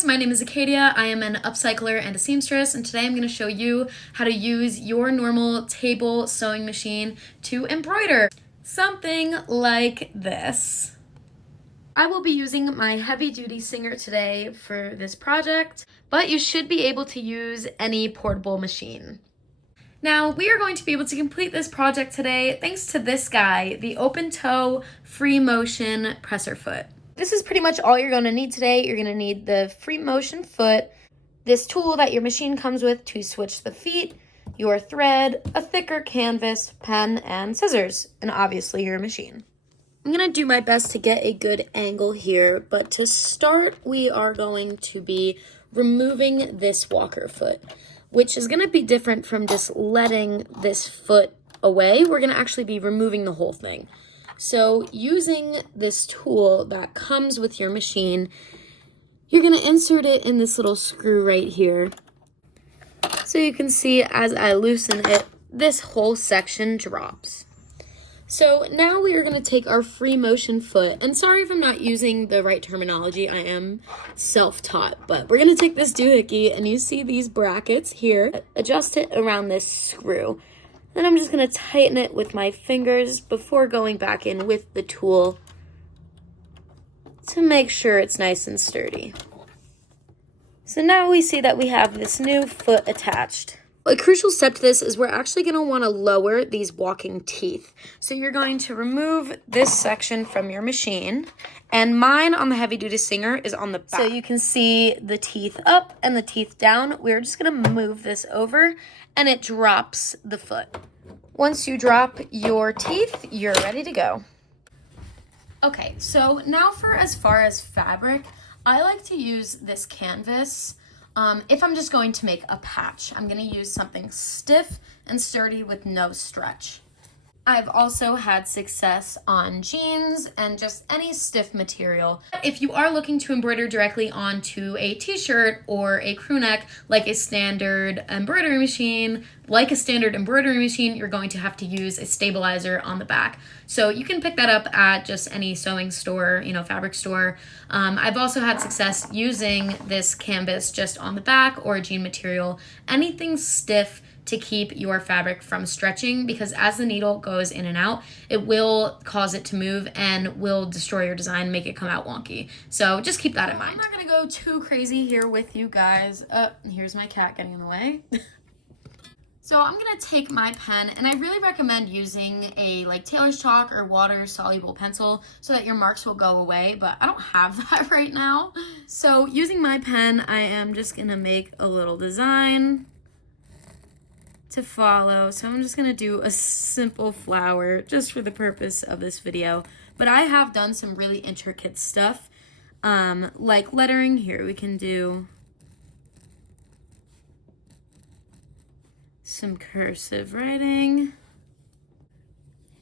guys, my name is Acadia. I am an upcycler and a seamstress, and today I'm going to show you how to use your normal table sewing machine to embroider something like this. I will be using my heavy-duty Singer today for this project, but you should be able to use any portable machine. Now, we are going to be able to complete this project today thanks to this guy, the open toe free motion presser foot. This is pretty much all you're going to need today. You're going to need the free motion foot, this tool that your machine comes with to switch the feet, your thread, a thicker canvas, pen, and scissors, and obviously your machine. I'm going to do my best to get a good angle here, but to start, we are going to be removing this walker foot, which is going to be different from just letting this foot away. We're going to actually be removing the whole thing. So using this tool that comes with your machine, you're going to insert it in this little screw right here. So you can see as I loosen it, this whole section drops. So now we are going to take our free motion foot, and sorry if I'm not using the right terminology, I am self-taught, but we're going to take this doohickey, and you see these brackets here, adjust it around this screw. Then I'm just going to tighten it with my fingers before going back in with the tool to make sure it's nice and sturdy. So now we see that we have this new foot attached. A crucial step to this is we're actually going to want to lower these walking teeth. So you're going to remove this section from your machine, and mine on the heavy duty Singer is on the back. So you can see the teeth up and the teeth down. We're just going to move this over and it drops the foot. Once you drop your teeth, you're ready to go. Okay, so now for as far as fabric, I like to use this canvas. If I'm just going to make a patch, I'm going to use something stiff and sturdy with no stretch. I've also had success on jeans and just any stiff material. If you are looking to embroider directly onto a t-shirt or a crew neck, like a standard embroidery machine, you're going to have to use a stabilizer on the back. So you can pick that up at just any sewing store, fabric store. I've also had success using this canvas just on the back or a jean material, anything stiff to keep your fabric from stretching, because as the needle goes in and out, it will cause it to move and will destroy your design, make it come out wonky. So just keep that in mind. I'm not gonna go too crazy here with you guys. Here's my cat getting in the way. So I'm gonna take my pen, and I really recommend using a tailor's chalk or water soluble pencil so that your marks will go away, but I don't have that right now. So using my pen, I am just gonna make a little design to follow. So I'm just gonna do a simple flower just for the purpose of this video, but I have done some really intricate stuff, like lettering. Here we can do some cursive writing,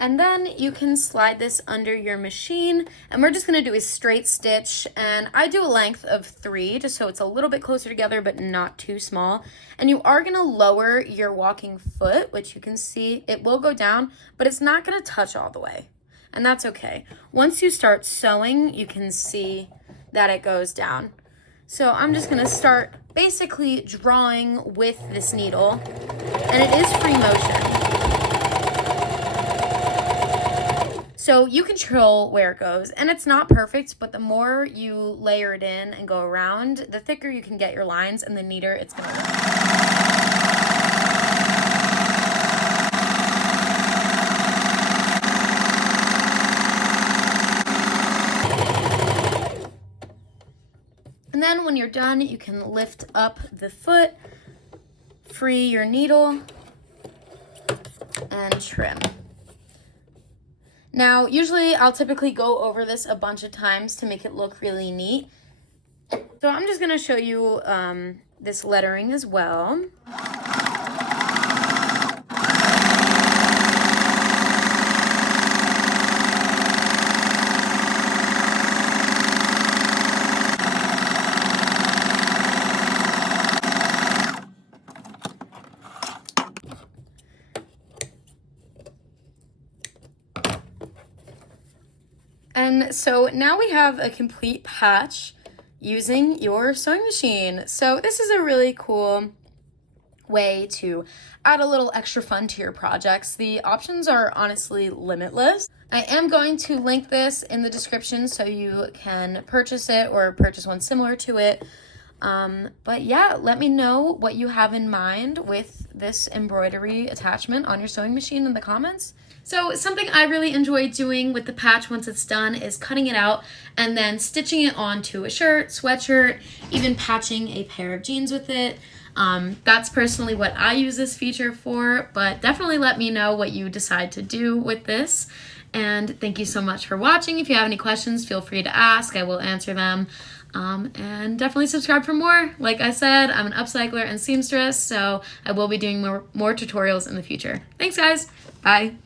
and then you can slide this under your machine, and we're just gonna do a straight stitch, and I do a length of 3 just so it's a little bit closer together but not too small. And you are gonna lower your walking foot, which you can see it will go down, but it's not gonna touch all the way, and that's okay. Once you start sewing, you can see that it goes down. So I'm just gonna start basically drawing with this needle, and it is free motion. So you control where it goes, and it's not perfect, but the more you layer it in and go around, the thicker you can get your lines and the neater it's gonna look. And then when you're done, you can lift up the foot, free your needle, and trim. Now, usually I'll typically go over this a bunch of times to make it look really neat. So I'm just gonna show you this lettering as well. And so now we have a complete patch using your sewing machine. So this is a really cool way to add a little extra fun to your projects. The options are honestly limitless. I am going to link this in the description so you can purchase it or purchase one similar to it. But yeah, let me know what you have in mind with this embroidery attachment on your sewing machine in the comments. So something I really enjoy doing with the patch once it's done is cutting it out and then stitching it onto a shirt, sweatshirt, even patching a pair of jeans with it. That's personally what I use this feature for, but definitely let me know what you decide to do with this. And thank you so much for watching. If you have any questions, feel free to ask. I will answer them. And definitely subscribe for more. Like I said, I'm an upcycler and seamstress, so I will be doing more tutorials in the future. Thanks, guys. Bye.